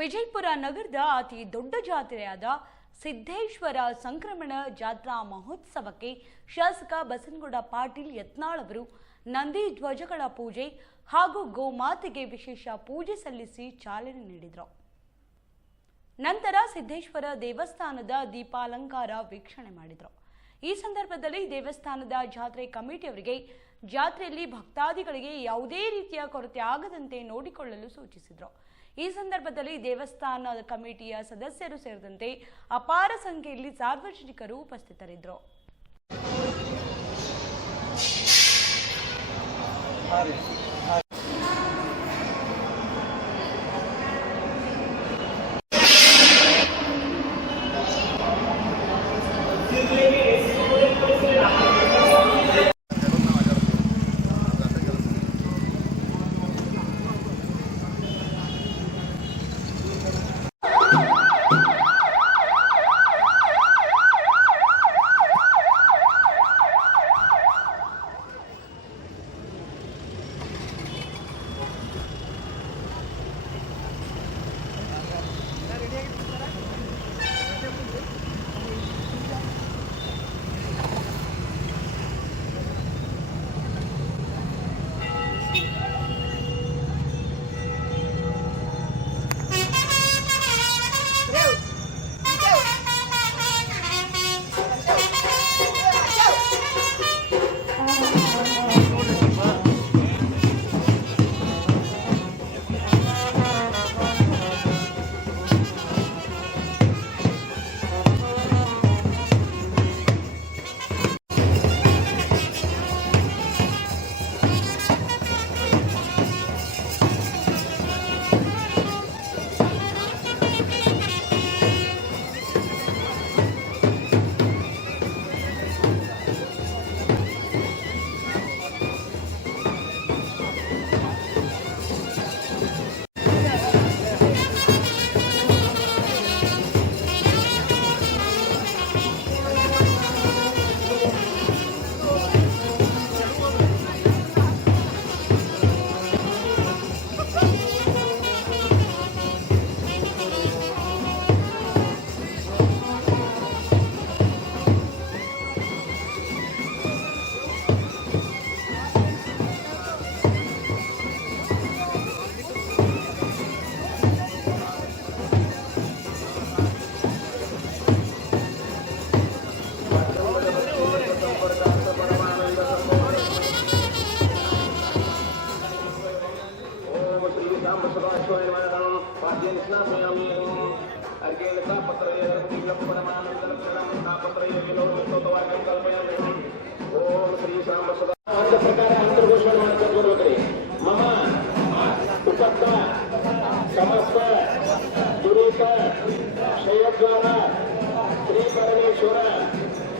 ವಿಜಯಪುರ ನಗರದ ಅತಿ ದೊಡ್ಡ ಜಾತ್ರೆಯಾದ ಸಿದ್ದೇಶ್ವರ ಸಂಕ್ರಮಣ ಜಾತ್ರಾ ಮಹೋತ್ಸವಕ್ಕೆ ಶಾಸಕ ಬಸನಗೌಡ ಪಾಟೀಲ್ ಯತ್ನಾಳ್ ಅವರು ನಂದಿ ಧ್ವಜಗಳ ಪೂಜೆ ಹಾಗೂ ಗೋಮಾತೆಗೆ ವಿಶೇಷ ಪೂಜೆ ಸಲ್ಲಿಸಿ ಚಾಲನೆ ನೀಡಿದರು. ನಂತರ ಸಿದ್ದೇಶ್ವರ ದೇವಸ್ಥಾನದ ದೀಪಾಲಂಕಾರ ವೀಕ್ಷಣೆ ಮಾಡಿದರು. ಈ ಸಂದರ್ಭದಲ್ಲಿ ದೇವಸ್ಥಾನದ ಜಾತ್ರೆ ಕಮಿಟಿಯವರಿಗೆ ಜಾತ್ರೆಯಲ್ಲಿ ಭಕ್ತಾದಿಗಳಿಗೆ ಯಾವುದೇ ರೀತಿಯ ಕೊರತೆ ಆಗದಂತೆ ನೋಡಿಕೊಳ್ಳಲು ಸೂಚಿಸಿದರು. ಈ ಸಂದರ್ಭದಲ್ಲಿ ದೇವಸ್ಥಾನ ಕಮಿಟಿಯ ಸದಸ್ಯರು ಸೇರಿದಂತೆ ಅಪಾರ ಸಂಖ್ಯೆಯಲ್ಲಿ ಸಾರ್ವಜನಿಕರು ಉಪಸ್ಥಿತರಿದ್ದರು.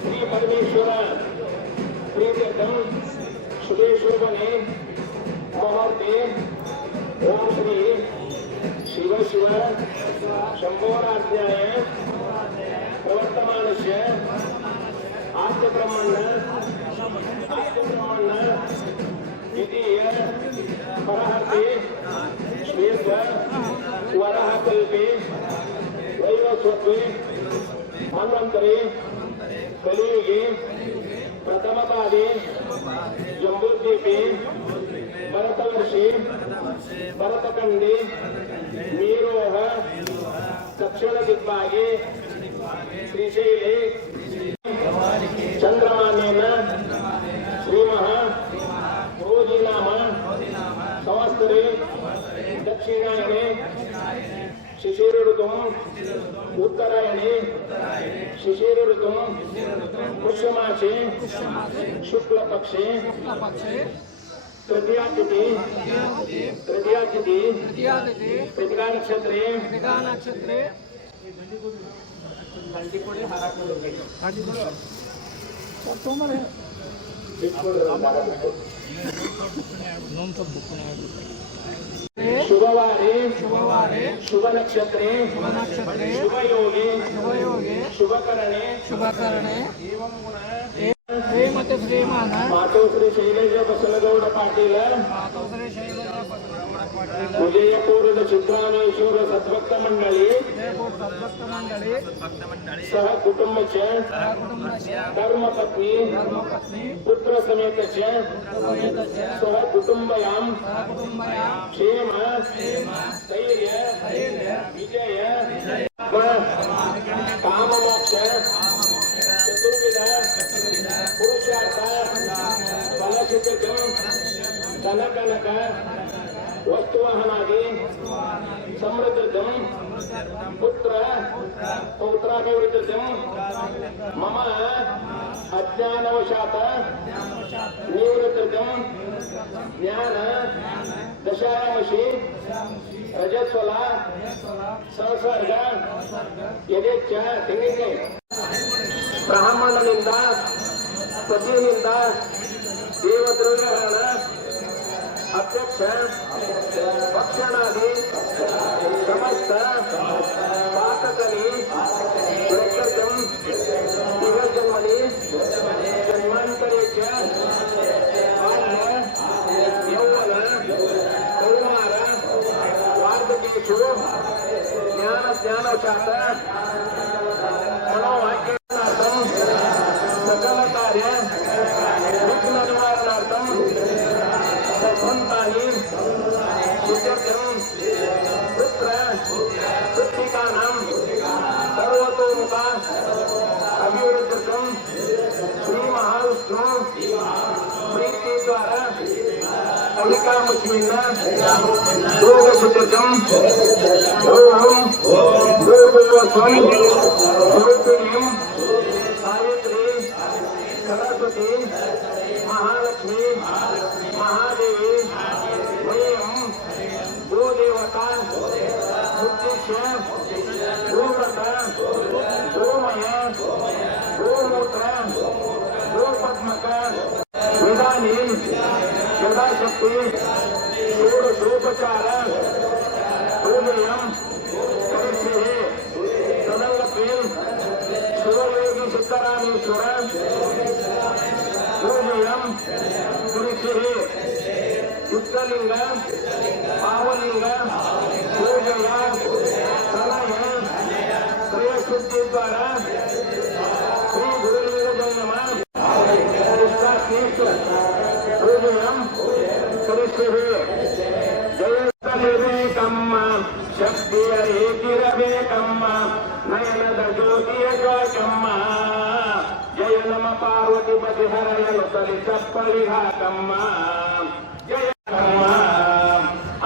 श्री परमेश्वर प्रीत्यर्थम सुदेश्वर बने मुहूर्ते ओम श्री शिव शिव शंभोराध्याय प्रवर्तमानस्य आद्य ब्रह्मण्ड द्वितीय परहर्ते श्वेत स्वरः कल्पे वैवस्वत्वे मन्वन्तरे कलियुगे प्रथम पादे जम्बूद्वीपे भरतवर्षे भरतखंडे मीरोह दक्षिण दिग्भागे श्रीशैले चंद्रमानेन श्रीमः रोजिनाम संवत्सरे दक्षिणायने शिशिर ऋतुं उत्तरायणे शिशिर ऋतुं पुष्यमासे शुक्ल पक्षे तृतीया तिथि कृतिका नक्षत्रे शुभवारे शुभ नक्षत्रे शुभ योगे शुभ करणे श्रीमती श्रीमान मातोश्री शैलेश बसनगौड पाटील ವಿಜಯಪುರದ ಸಿದ್ದರಾಮೇಶ್ವರ ಸದ್ಭಕ್ತ ಮಂಡಳಿ सह कुटुंबचे धर्मपत्नी पुत्र समेत सह कुटुंबयां क्षेम धैर्य विजय काममोक्ष चतुर्विध पुरुषार्थ फलसिद्धिकं धनकनक वस्तुवाहनादि समृद्धिकं पुत्र पौत्राभिवृद्धिकं मम अज्ञानवशात् निवृत्तिकं ज्ञान दशायामषि रजस्वल संसर्ग यदेच्छ ತೆಂಗಿಗೆ ಬ್ರಾಹ್ಮಣನಿಂದ ಪತಿಯಿಂದ ದೇವದ್ರವ್ಯಹರಣ अध्यक्ष भक्षणादि समस्त पाककली वृक्षकं युगजन्मनि जन्मान्तरेच बाल्य यौवन कौमार वार्धकेषु ज्ञानवशात् मनोवाक्यार्थं सकलकार्य विघ्ननिवारणार्थं संतानि सिद्ध्यर्थं पुत्र पुत्रिकानां सर्वतोमुख अभिवृद्ध्यर्थं श्री महाविष्णु प्रीतिद्वारा अनिकामस्मिन् योगसिद्ध्यर्थं ओम भूर्भुवस्वं स्वरूपिणीं सावित्री सरस्वती महालक्ष्मी महादेवी वयं गोदेवता मुक्तिश्च गोव्रत गोमय गोमूत्र गोपद्मक इदानीं यदाशक्ति षोडशोपचार पूजयं करिष्ये तदङ्गपेन शिवयोगी सिद्धरामेश्वर पूजयं करिष्ये युक्तलिंग पावलिंग पूजय तनय त्रयशुद्धि द्वारा श्री गुरुलिंग जय नमः पूजयं करिष्ये जयतलेकम्म शक्तिय एकिरवेकम्म नयनद ज्योतिय ज्वाकम्म जय नम पार्वती पति हरयनु तलि चप्पलिघाकम्म जय कम्म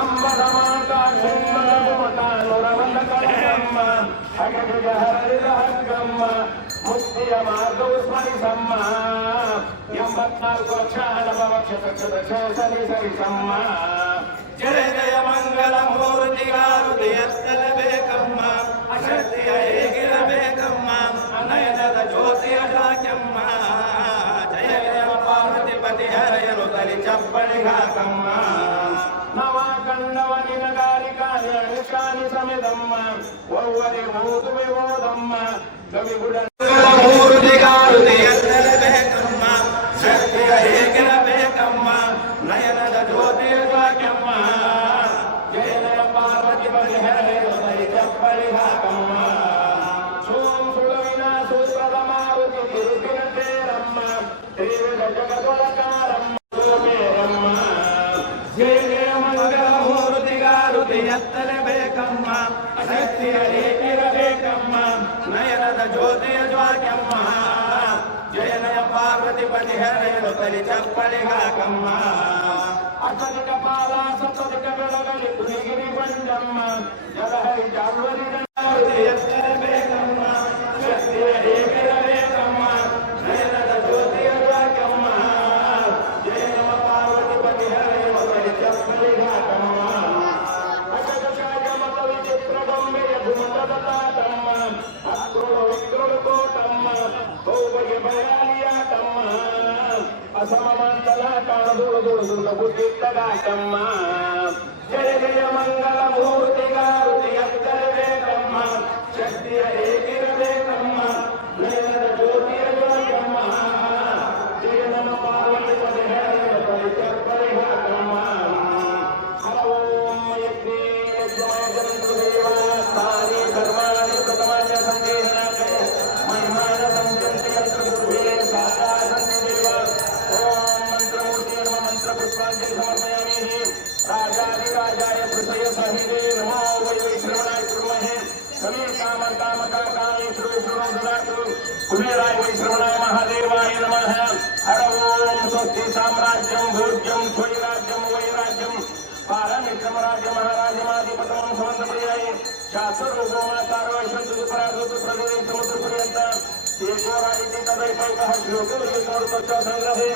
अंबरमाकाशम्म अगजग हरिदहकम्म मुक्तिय मार्गौ स्मरिसम्म ಎಂಬತ್ನಾಲ್ಕು ಲಕ್ಷ ಸರಿ ಸರಿಸಮ್ಮ ಜಯ ಜಯ ಮಂಗಲ ಮೂರ್ತಿಗಾರುತಿಯತ್ತಲಬೇಕಮ್ಮ ಅಶಕ್ತಿಯ ಹೇಗಿರಬೇಕಮ್ಮ ನಯನದ ಜ್ಯೋತಿಯ ಶಾಕ್ಯಮ್ಮ ಜಯ ಜಯ ಪಾರ್ವತಿ ಪತಿ ಹರಯನು ತಲಿ ಚಪ್ಪಳಿಗಾಕಮ್ಮ ನವ ಕಂಡವ ನಿನಗಾರಿ ಕಾರ್ಯ ನಿಶಾನಿ ಸಮೇತಮ್ಮ ಒವ್ವರೆ ಮೂದು ವಿವೋದಮ್ಮ ಕವಿಗುಡ ಮೂರ್ತಿಗಾರುತಿಯತ್ತಲಬೇಕಮ್ಮ ಶಕ್ತಿಯ ಹೇಗಿರಬೇಕಮ್ಮ ನಯನದ ಜ್ಯೋತಿಯ ಶಾಕ್ಯಮ್ಮ ಜಯ ಜಯ ಪಾರ್ವತಿ ಪತಿ ಹರಯನು ತಲಿ ಚಪ್ಪಳಿಘಾಕಮ್ಮ ಸೋಂ ಸುಳುವಿನ ಸೂತ್ರದ ಮಾರುತಿ ತಿರುಪಿನ ತೇರಮ್ಮ ತ್ರಿವಿಧ ಜಗದೊಳಕಾರಮ್ಮ ಸೋಮೇರಮ್ಮ ಜಯ ಜಯ ಮಂಗಲ ಮೂರ್ತಿಗಾರುತಿ ಎತ್ತಲೇಬೇಕಮ್ಮ ಶಕ್ತಿಯ ಏಕಿರಬೇಕಮ್ಮ ನಯನದ ಜ್ಯೋತಿಯ ಜ್ವಾಕ್ಯಮ್ಮ ಜಯ ಜಯ ಪಾರ್ವತಿ ಪತಿ ಹರೆಯನು ತಲಿ ಚಪ್ಪಳಿಗಾಕಮ್ಮ ಅಸನಿಕ ಪಾಲ ಸತನಿಕ ಬೆಳಗಲಿ ತುಗಿರಿ ಬಂಜಮ್ಮ ಜಲಹರಿ ಜಾರ್ವರಿ ಎತ್ತಲೇಬೇಕಮ್ಮ ಶಕ್ತಿಯ ಏಕಿರಬೇಕಮ್ಮ ನಯನದ ಜ್ಯೋತಿಯ ಜ್ವಾಕ್ಯಮ್ಮ ಜಯ ನಮ ಪಾರ್ವತಿ ಪತಿ ಹರೆಯನು ತಲಿ ಚಪ್ಪಳಿಗಾಕಮ್ಮ ಅಶಕಶಾಕ ಮತ ವಿಚಿತ್ರ ಬೊಂಬೆಯ ಧುಮದ ತಾತಮ್ಮ ಅಕ್ರೋಡ ವಿಕ್ರೋಡ ಕೋಟಮ್ಮ ಬಹುಬಗೆ ಬಯಾಲಿಯಾಟಮ್ಮ ಅಸಮ ಮಂಡಲ ಕಾಣದುಳು ಬುದ್ಧಿತ್ತಗಾಟಮ್ಮ ಜಯ ಜಯ ಮಂಗಲ ಮೂರ್ತಿಗಾರುತಿ ಎತ್ತಲೇಬೇಕಮ್ಮ ಶಕ್ತಿಯ ಏಕಿರಬೇಕಮ್ಮ ನಯನದ ಜ್ಯೋತಿಯ ಜ್ವಾಕ್ಯಮ್ಮ ಜಯ ನಮ ಪಾರ್ವತಿ ಪತಿ ಹರೆಯನು ತಲಿ ಚಪ್ಪಳಿಗಾಕಮ್ಮ ಓಂ कुबेराय वैश्रवणाय महादेवाय नमः हर ओम स्वस्ति साम्राज्यं भोज्यं स्वैराज्यं वैराज्यं पारमित्रं राज्य महाराजमाधिपतं समन्तप्रियाय शास्त्ररूपो मातारवैश्वद्विपराधोत प्रदेशे समुद्रपर्यन्त एकोरादिति तदैकैकः श्लोकविश्वरूपस्य संग्रहे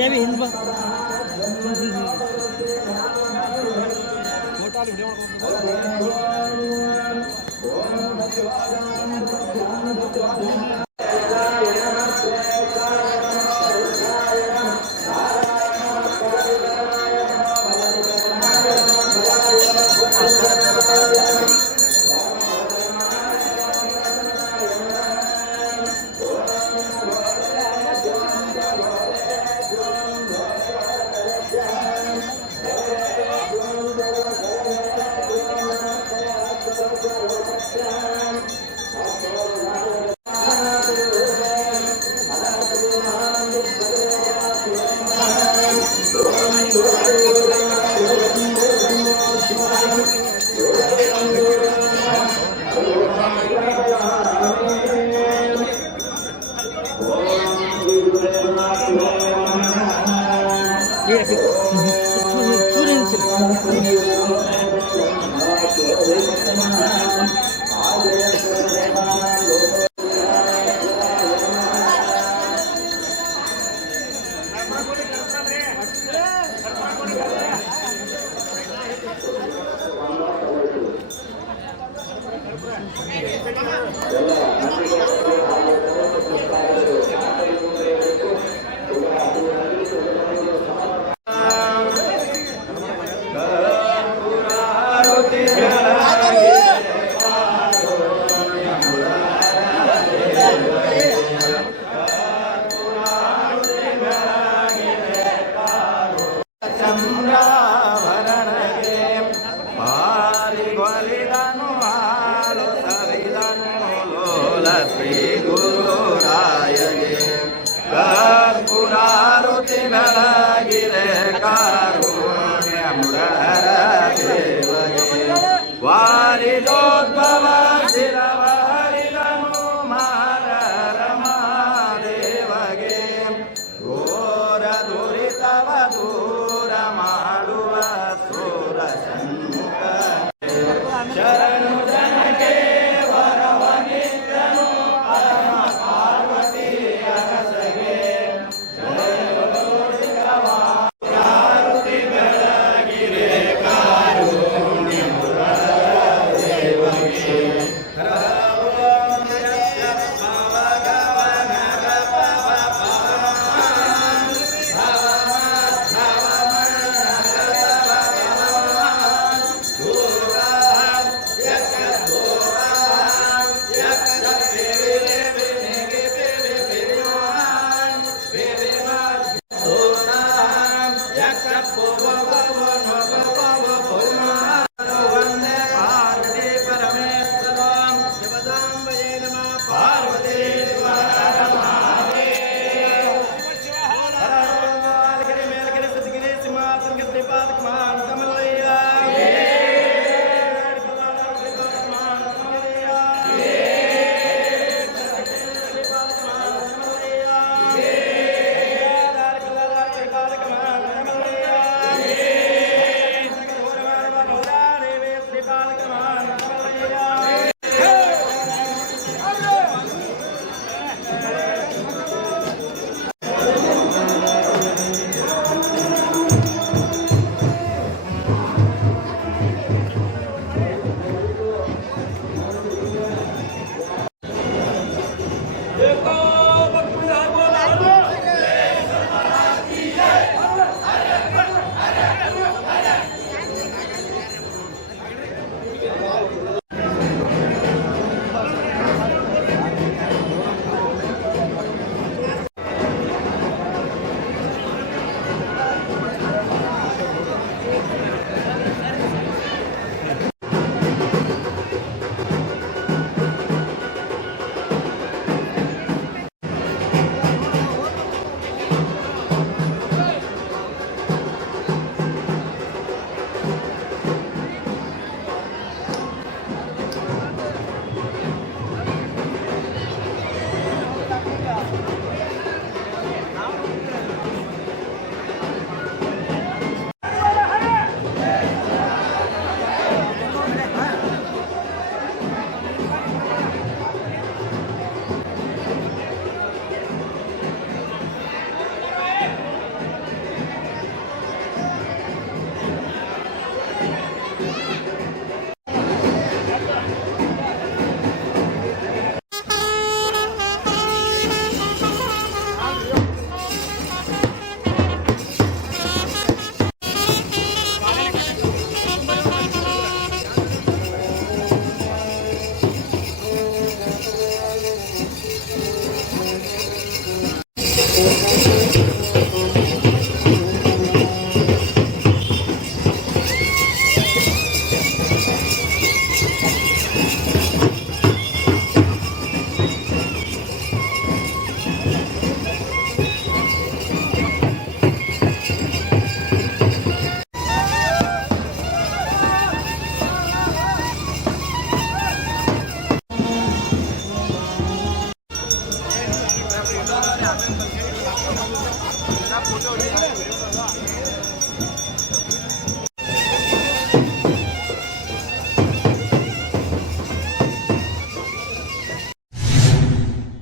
ये भी हिंद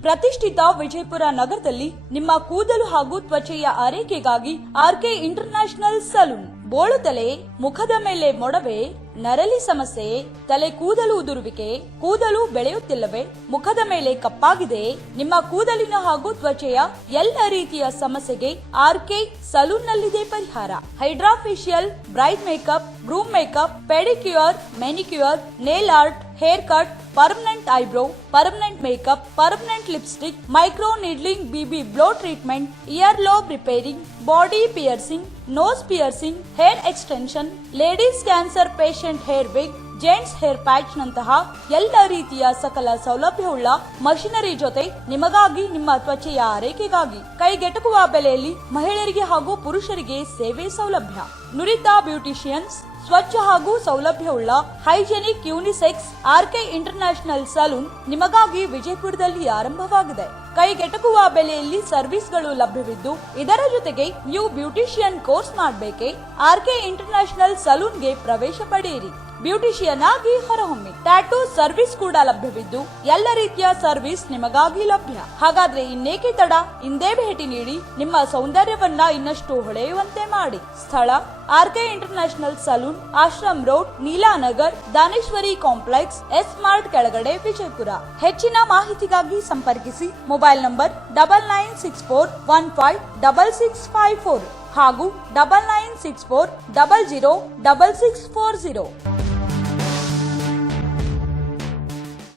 ಪ್ರತಿಷ್ಠಿತ ವಿಜಯಪುರ ನಗರದಲ್ಲಿ ನಿಮ್ಮ ಕೂದಲು ಹಾಗೂ ತ್ವಚೆಯ ಆರೈಕೆಗಾಗಿ ಆರ್ಕೆ ಇಂಟರ್ನ್ಯಾಷನಲ್ ಸಲೂನ್. ಬೋಳು ತಲೆ, ಮುಖದ ಮೇಲೆ ಮೊಡವೆ, ನರಳಿ ಸಮಸ್ಯೆ, ತಲೆ ಕೂದಲು ಉದುರುವಿಕೆ, ಕೂದಲು ಬೆಳೆಯುತ್ತಿಲ್ಲವೇ, ಮುಖದ ಮೇಲೆ ಕಪ್ಪಾಗಿದೆ, ನಿಮ್ಮ ಕೂದಲಿನ ಹಾಗೂ ತ್ವಚೆಯ ಎಲ್ಲ ರೀತಿಯ ಸಮಸ್ಯೆಗೆ ಆರ್ಕೆ ಸಲೂನ್ ನಲ್ಲಿದೆ ಪರಿಹಾರ. Hydra facial, bright makeup, groom makeup, pedicure, manicure, nail art, hair cut, permanent eyebrow, permanent makeup, permanent lipstick, micro needling, BB blow treatment, ear lobe repairing, body piercing, nose piercing, hair extension, ladies cancer patient hair wig, gents hair patch ನಂತಹ ಎಲ್ಲ ರೀತಿಯ ಸಕಲ ಸೌಲಭ್ಯವುಳ್ಳ machinery ಜೊತೆ ನಿಮಗಾಗಿ ನಿಮ್ಮ ತ್ವಚೆಯ ಆರೈಕೆಗಾಗಿ ಕೈಗೆಟುಕುವ ಬೆಲೆಯಲ್ಲಿ ಮಹಿಳೆಯರಿಗೆ ಹಾಗೂ ಪುರುಷರಿಗೆ ಸೇವೆ ಸೌಲಭ್ಯ. ನುರಿತ ಬ್ಯೂಟಿಷಿಯನ್ಸ್, ಸ್ವಚ್ಛ ಹಾಗೂ ಸೌಲಭ್ಯವುಳ್ಳ hygienic unisex RK international salon ನಿಮಗಾಗಿ ವಿಜಯಪುರದಲ್ಲಿ ಆರಂಭವಾಗಿದೆ. ಕೈಗೆಟಕುವ ಬೆಲೆಯಲ್ಲಿ ಸರ್ವಿಸ್ಗಳು ಲಭ್ಯವಿದ್ದು, ಇದರ ಜೊತೆಗೆ ನೀವು ಬ್ಯೂಟಿಷಿಯನ್ ಕೋರ್ಸ್ ಮಾಡಬೇಕೆ? ಆರ್ಕೆ ಇಂಟರ್ನ್ಯಾಷನಲ್ ಸಲೂನ್ಗೆ ಪ್ರವೇಶ ಪಡೆಯಿರಿ. ಬ್ಯೂಟಿಷಿಯನ್ ಆಗಿ ಹೊರಹೊಮ್ಮಿ. ಟ್ಯಾಟೂ ಸರ್ವಿಸ್ ಕೂಡ ಲಭ್ಯವಿದ್ದು, ಎಲ್ಲ ರೀತಿಯ ಸರ್ವಿಸ್ ನಿಮಗಾಗಿ ಲಭ್ಯ. ಹಾಗಾದ್ರೆ ಇನ್ನೇಕೆ ತಡ? ಇಂದೇ ಭೇಟಿ ನೀಡಿ ನಿಮ್ಮ ಸೌಂದರ್ಯವನ್ನ ಇನ್ನಷ್ಟು ಹೊಳೆಯುವಂತೆ ಮಾಡಿ. ಸ್ಥಳ RK international salon, Ashram road, Nilanagar, Daneshwari complex, S Mart ಕೆಳಗಡೆ, ವಿಜಯಪುರ. ಹೆಚ್ಚಿನ ಮಾಹಿತಿಗಾಗಿ ಸಂಪರ್ಕಿಸಿ. ಮೊಬೈಲ್ ನಂಬರ್ 9964156654 ಹಾಗೂ 9964006640.